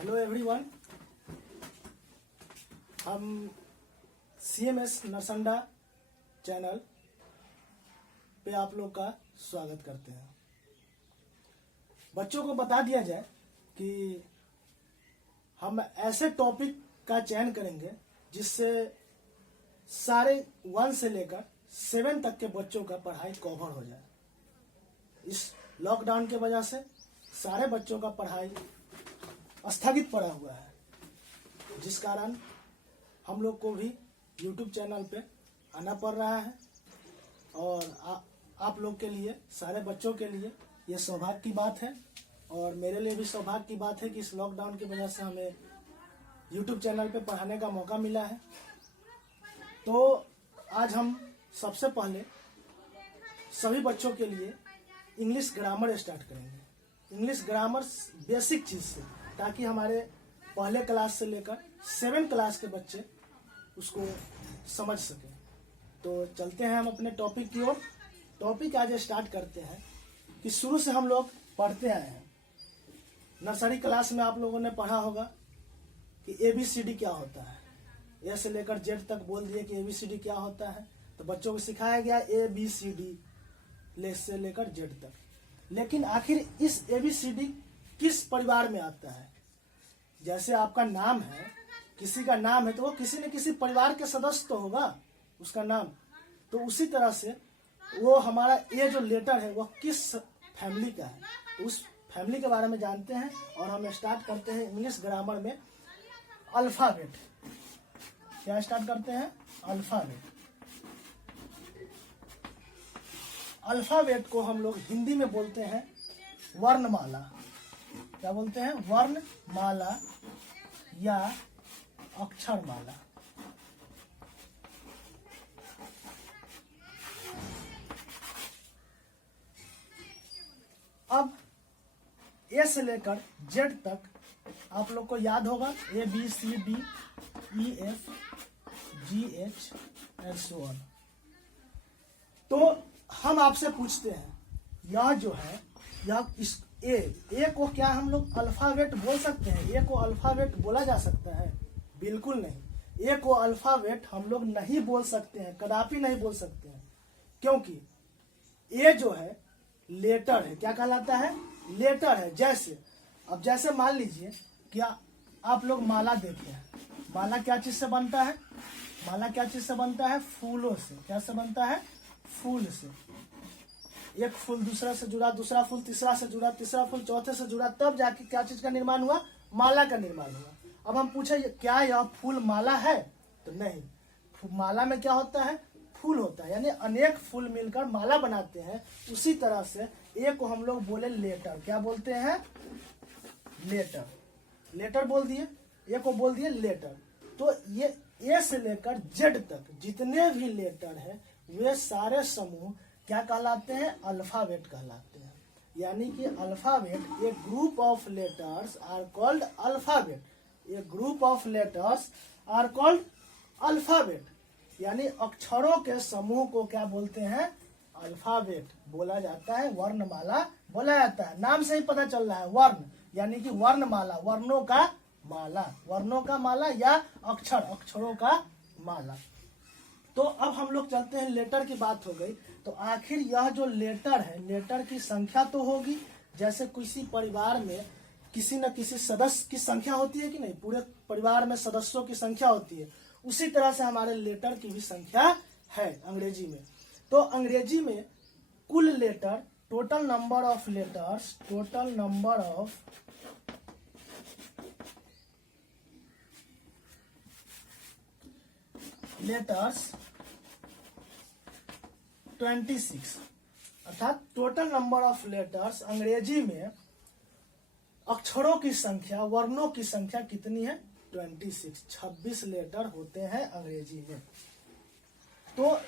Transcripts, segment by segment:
Hello everyone, हम CMS नरसंडा channel पे आप लोग का स्वागत करते हैं। बच्चों को बता दिया जाए कि हम ऐसे टॉपिक का चयन करेंगे जिससे सारे 1 से लेकर 7 तक के बच्चों का पढ़ाई कवर हो जाए। इस लॉकडाउन के वजह से सारे बच्चों का पढ़ाई स्थगित पड़ा हुआ है, जिस कारण हम लोग को भी YouTube चैनल पे आना पड़ रहा है। और आप लोग के लिए, सारे बच्चों के लिए ये सौभाग्य की बात है और मेरे लिए भी सौभाग्य की बात है कि इस लॉकडाउन की वजह से हमें YouTube चैनल पे पढ़ाने का मौका मिला है। तो आज हम सबसे पहले सभी बच्चों के लिए इंग्लिश ग्रामर स्टार्ट करेंगे। इंग्लिश ग्रामर बेसिक चीज़ से, ताकि हमारे पहले क्लास से लेकर 7 क्लास के बच्चे उसको समझ सकें। तो चलते हैं हम अपने टॉपिक की ओर। टॉपिक आज स्टार्ट करते हैं कि शुरू से हम लोग पढ़ते आए हैं। नर्सरी क्लास में आप लोगों ने पढ़ा होगा कि ABCD क्या होता है। ए से लेकर जेड तक बोल दिए कि ABCD क्या होता है। तो बच्चों को सिखाया गया ABCD से लेकर जेड तक। लेकिन आखिर इस ABCD किस परिवार में आता है? जैसे आपका नाम है, किसी का नाम है तो वो किसी न किसी परिवार के सदस्य तो होगा उसका नाम। तो उसी तरह से वो हमारा ये जो लेटर है वो किस फैमिली का है, तो उस फैमिली के बारे में जानते हैं। और हम स्टार्ट करते हैं इंग्लिश ग्रामर में अल्फाबेट। क्या स्टार्ट करते हैं? अल्फाबेट। अल्फाबेट को हम लोग हिंदी में बोलते हैं वर्णमाला। क्या बोलते हैं? वर्णमाला या अक्षरमाला। अब ए से लेकर जेड तक आप लोग को याद होगा ABCD EF GH and so on। तो हम आपसे पूछते हैं, यह जो है, यह इस ए को क्या हम लोग अल्फाबेट बोल सकते हैं? ए को अल्फाबेट बोला जा सकता है? बिल्कुल नहीं। ए को अल्फाबेट हम लोग नहीं बोल सकते हैं, कदापि नहीं बोल सकते हैं। क्योंकि ए जो है लेटर है। क्या कहलाता है? लेटर है। जैसे मान लीजिए कि आप लोग माला देखे हैं। माला क्या चीज से बनता है? माला क्या चीज से बनता है? फूलों से। क्या से बनता है? फूल से। एक फूल दूसरा से जुड़ा, दूसरा फूल तीसरा से जुड़ा, तीसरा फूल चौथे से जुड़ा, तब जाके क्या चीज का निर्माण हुआ? माला का निर्माण हुआ। अब हम पूछे क्या यह फूल माला है? तो नहीं। माला में क्या होता है? फूल होता है, यानी अनेक फूल मिलकर माला बनाते हैं। उसी तरह से ए को हम लोग बोले लेटर। क्या बोलते हैं? लेटर। लेटर बोल दिए, ए को बोल दिए लेटर। तो ये ए से लेकर जेड तक जितने भी लेटर है वे सारे समूह क्या कहलाते हैं? अल्फाबेट कहलाते हैं। यानी कि alphabet, a group of letters are called alphabet. A group of letters are called alphabet. यानी अक्षरों के समूह को क्या बोलते हैं? अल्फाबेट बोला जाता है, वर्णमाला बोला जाता है। नाम से ही पता चल रहा है, वर्ण यानी कि वर्णमाला, वर्णों का माला, वर्णों का माला या अक्षरों का माला। तो अब हम लोग चलते हैं, लेटर की बात हो गई तो आखिर यह जो लेटर है, लेटर की संख्या तो होगी। जैसे किसी परिवार में किसी न किसी सदस्य की संख्या होती है कि नहीं, पूरे परिवार में सदस्यों की संख्या होती है। उसी तरह से हमारे लेटर की भी संख्या है अंग्रेजी में। तो अंग्रेजी में कुल letter, total number of letters, total number of letters 26, अर्थात टोटल नंबर ऑफ लेटर्स अंग्रेजी में अक्षरों की संख्या, वर्णों की संख्या कितनी है? 26 लेटर होते हैं अंग्रेजी में। तो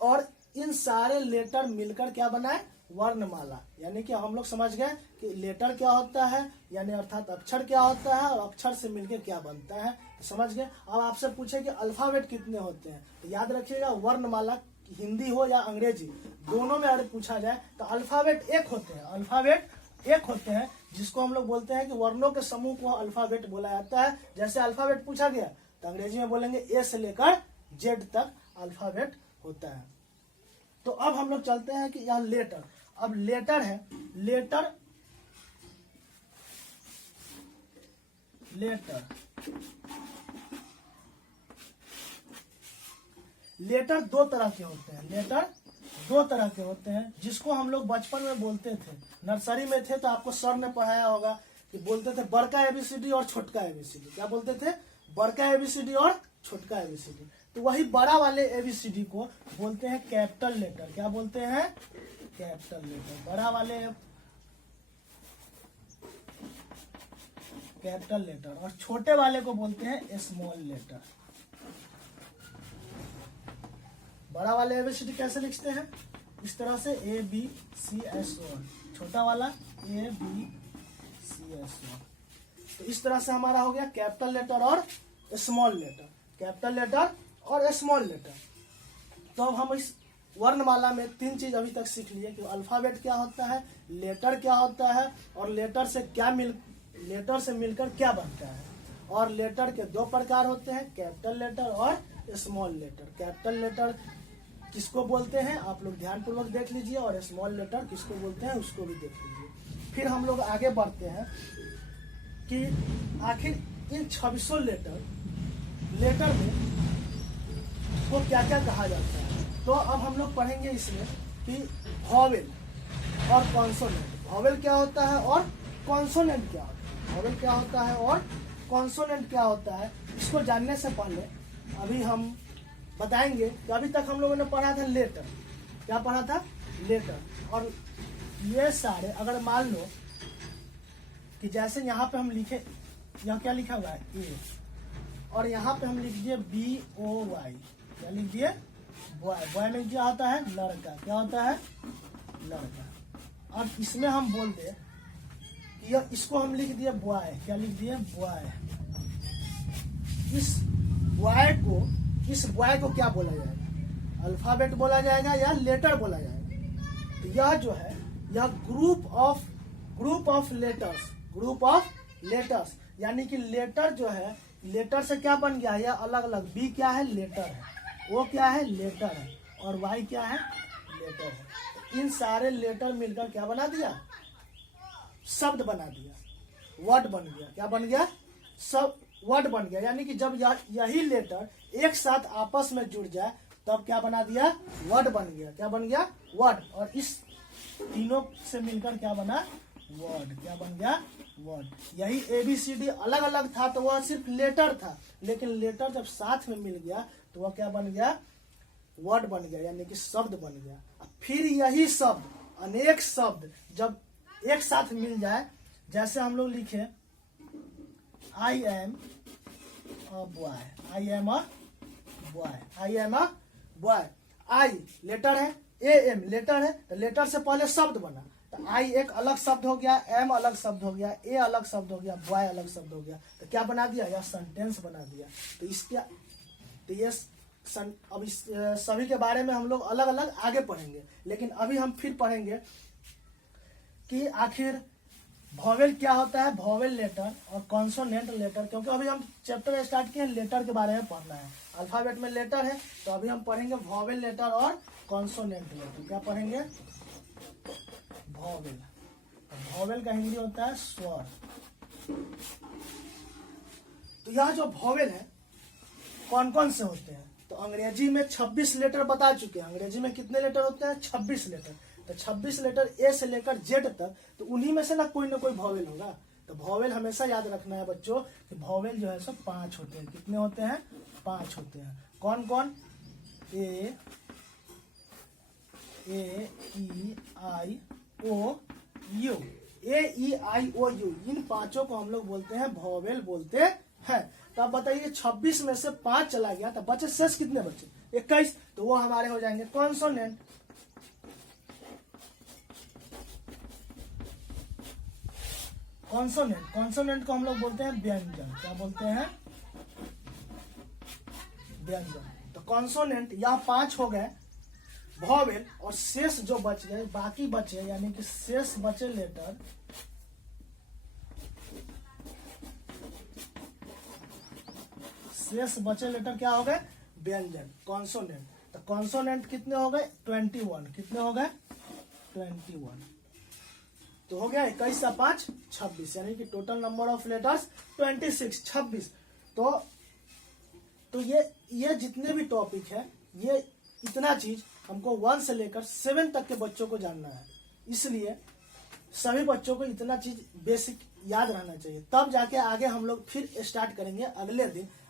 और इन सारे लेटर मिलकर क्या बनाए? वर्णमाला। यानी कि हम लोग समझ गए कि लेटर क्या होता है, यानी अर्थात अक्षर क्या होता है, और अक्षर से मिलकर क्या बनता है, समझ गए। अब आपसे पूछे कि अल्फाबेट कितने होते हैं, तो याद रखिएगा वर्णमाला हिंदी हो या अंग्रेजी, दोनों में अगर पूछा जाए तो अल्फाबेट एक होते हैं। अल्फाबेट एक होते हैं जिसको हम लोग बोलते हैं कि वर्णों के समूह को अल्फाबेट बोला जाता है। जैसे अल्फाबेट पूछा गया तो अंग्रेजी में बोलेंगे ए से लेकर जेड तक अल्फाबेट होता है। तो अब हम लोग चलते हैं कि यह लेटर, अब लेटर है, लेटर लेटर दो तरह के होते हैं, लेटर दो तरह के होते हैं, जिसको हम लोग बचपन में बोलते थे, नर्सरी में थे तो आपको सर ने पढ़ाया होगा कि बोलते थे बड़का एबीसीडी और छोटका एबीसीडी। क्या बोलते थे? बड़का एबीसीडी और छोटका एबीसीडी। तो वही बड़ा वाले एबीसीडी को बोलते हैं कैपिटल लेटर। क्या बोलते हैं? Capital letter. बड़ा वाले कैपिटल लेटर और छोटे वाले को बोलते हैं स्मॉल लेटर। बड़ा वाले एबीसीडी कैसे लिखते हैं? इस तरह से A B C S O. छोटा वाला A B C S O. तो इस तरह से हमारा हो गया कैपिटल लेटर और स्मॉल लेटर, कैपिटल लेटर और स्मॉल लेटर। तो अब हम इस वर्णमाला में तीन चीज अभी तक सीख लिए कि अल्फाबेट क्या होता है, लेटर क्या होता है और लेटर से मिलकर क्या बनता है। और लेटर के दो प्रकार होते हैं, कैपिटल लेटर और स्मॉल लेटर। कैपिटल लेटर किसको बोलते हैं आप लोग ध्यानपूर्वक देख लीजिए, और स्मॉल लेटर किसको बोलते हैं उसको भी देख लीजिए। फिर हम लोग आगे बढ़ते हैं कि आखिर इन 2600 लेटर में को क्या क्या कहा जाता है। तो अब हम लोग पढ़ेंगे इसमें कि वॉवेल और कॉन्सोनेंट। वॉवेल क्या होता है और कॉन्सोनेंट क्या होता है, वॉवेल क्या होता है और कॉन्सोनेंट क्या होता है, इसको जानने से पहले अभी हम बताएंगे कि अभी तक हम लोगों ने पढ़ा था लेटर। क्या पढ़ा था? लेटर। और ये सारे अगर मान लो कि जैसे यहाँ पे हम लिखे, यहाँ क्या लिखा हुआ है ए, और यहाँ पे हम लिख दिए BOY। क्या लिख दिए? बॉय। बॉय में क्या होता है? लड़का। क्या होता है? लड़का। अब इसमें हम बोल दे कि इसको हम लिख दिए बॉय। क्या लिख दिए? बॉय। इस बॉय को क्या बोला जाएगा? अल्फाबेट बोला जाएगा या लेटर बोला जाएगा? तो यह जो है यह ग्रुप ऑफ लेटर्स, यानी कि लेटर जो है, लेटर से क्या बन गया? यह अलग अलग। बी क्या है? लेटर है। ओ क्या है? लेटर है। और वाई क्या है? लेटर है। तो इन सारे लेटर मिलकर क्या बना दिया? शब्द बना दिया, वर्ड बन गया। क्या बन गया? सब वर्ड बन गया। यानी कि जब यही लेटर एक साथ आपस में जुड़ जाए तब क्या बना दिया? वर्ड बन गया। क्या बन गया? वर्ड। और इस तीनों से मिलकर क्या बना? वर्ड। क्या बन गया? वर्ड। यही ABCD अलग अलग था तो वह सिर्फ लेटर था, लेकिन लेटर जब साथ में मिल गया तो वह क्या बन गया? वर्ड बन गया, यानी कि शब्द बन गया। फिर यही शब्द, अनेक शब्द जब एक साथ मिल जाए, जैसे हम लोग लिखे I am a boy, I am a boy, I am a boy। I letter है, AM लेटर है, तो लेटर से पहले शब्द बना, तो I एक अलग शब्द हो गया, M अलग शब्द हो गया, A अलग शब्द हो गया, boy अलग शब्द हो गया। तो क्या बना दिया? यह सेंटेंस बना दिया। तो ये अब इस सभी के बारे में हम लोग अलग अलग आगे पढ़ेंगे, लेकिन अभी हम फिर पढ़ेंगे कि आखिर वॉवेल क्या होता है, वॉवेल लेटर और कॉन्सोनेंट लेटर। क्योंकि अभी हम चैप्टर स्टार्ट किए लेटर के बारे में पढ़ना है। अल्फाबेट में लेटर है तो अभी हम पढ़ेंगे वॉवेल लेटर और कॉन्सोनेंट लेटर। क्या पढ़ेंगे? वॉवेल। वॉवेल का हिंदी होता है स्वर। तो यह जो वॉवेल है कौन कौन से होते हैं? तो अंग्रेजी में 26 लेटर बता चुके हैं। अंग्रेजी में कितने लेटर होते हैं? 26 लेटर। तो 26 लेटर ए से लेकर जेड तक, तो उन्हीं में से ना कोई वॉवेल होगा। तो वॉवेल हमेशा याद रखना है बच्चों कि वॉवेल जो है सब 5 होते हैं। कितने होते हैं? 5 होते हैं। कौन कौन? ए ई आई ओ you. A E I O you, इन पांचों को हम लोग बोलते हैं वॉवेल बोलते हैं। तो अब बताइए 26 में से 5 चला गया तो बचे शेष कितने बचे? 21। तो वो हमारे हो जाएंगे कॉन्सोनेंट। कॉन्सोनेंट को हम लोग बोलते हैं व्यंजन। क्या बोलते हैं? व्यंजन। तो कॉन्सोनेंट यहाँ 5 हो गए, वॉवेल और शेष जो बच गए, बाकी बचे, यानी कि शेष बचे लेटर, शेष बचे लेटर क्या हो गए? व्यंजन, कॉन्सोनेंट। तो कॉन्सोनेंट कितने हो गए? 21। कितने हो गए? 21। तो हो गया 21 × 5 = 26, यानी कि टोटल नंबर ऑफ लेटर्स 26, 26। तो ये जितने भी टॉपिक है, ये इतना चीज हमको 1 से लेकर 7 तक के बच्चों को जानना है। इसलिए सभी बच्चों को इतना चीज बेसिक याद रहना चाहिए, तब जाके आगे हम लोग फिर स्टार्ट करेंगे।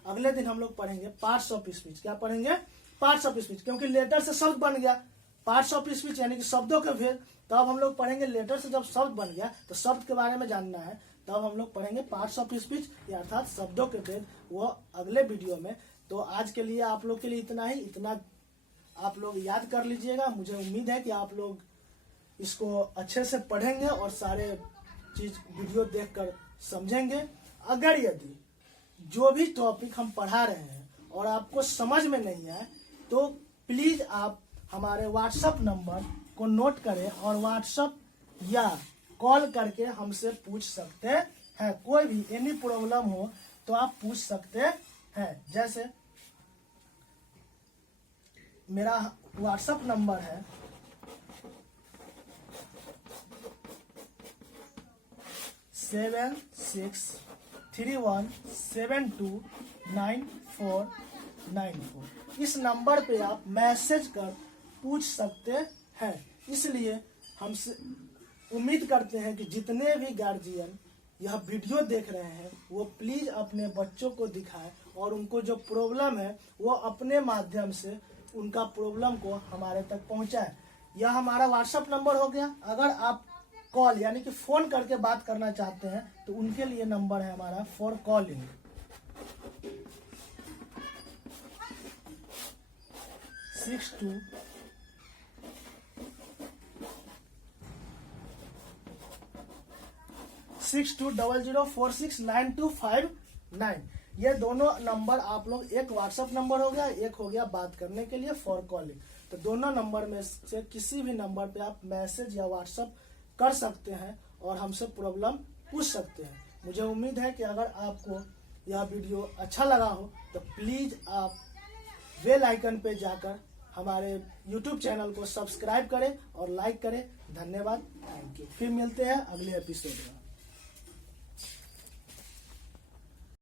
अगले दिन हम लोग पढ़ेंगे पार्ट्स ऑफ स्पीच। क्या पढ़ेंगे? पार्ट्स ऑफ स्पीच, क्योंकि लेटर से शब्द बन गया। पार्ट्स ऑफ स्पीच यानी कि शब्दों के भेद। तब हम लोग पढ़ेंगे लेटर से जब शब्द बन गया तो शब्द के बारे में जानना है, तब हम लोग पढ़ेंगे पार्ट्स ऑफ स्पीच, अर्थात शब्दों के भेद, वो अगले वीडियो में। तो आज के लिए आप लोग के लिए इतना ही। इतना आप लोग याद कर लीजिएगा। मुझे उम्मीद है कि आप लोग इसको अच्छे से पढ़ेंगे और सारे चीज वीडियो देखकर समझेंगे। अगर यदि जो भी टॉपिक हम पढ़ा रहे हैं और आपको समझ में नहीं आए तो प्लीज आप हमारे व्हाट्सएप नंबर को नोट करें और व्हाट्सएप या कॉल करके हमसे पूछ सकते हैं। कोई भी एनी प्रॉब्लम हो तो आप पूछ सकते हैं। जैसे मेरा व्हाट्सएप नंबर है 7631729494। इस नंबर पे आप मैसेज कर पूछ सकते हैं। इसलिए हमसे उम्मीद करते हैं कि जितने भी गार्जियन यह वीडियो देख रहे हैं वो प्लीज अपने बच्चों को दिखाएं और उनको जो प्रॉब्लम है वो अपने माध्यम से उनका प्रॉब्लम को हमारे तक पहुंचाएं। यह हमारा व्हाट्सएप नंबर हो गया। अगर आप कॉल यानी कि फोन करके बात करना चाहते हैं तो उनके लिए नंबर है हमारा फॉर कॉलिंग 6200469259। ये दोनों नंबर आप लोग, एक व्हाट्सएप नंबर हो गया, एक हो गया बात करने के लिए फॉर कॉलिंग। तो दोनों नंबर में से किसी भी नंबर पे आप मैसेज या व्हाट्सएप कर सकते हैं और हमसे प्रॉब्लम पूछ सकते हैं। मुझे उम्मीद है कि अगर आपको यह वीडियो अच्छा लगा हो तो प्लीज आप बेल आइकन पे जाकर हमारे YouTube चैनल को सब्सक्राइब करें और लाइक करें। धन्यवाद, थैंक यू। फिर मिलते हैं अगले एपिसोड में।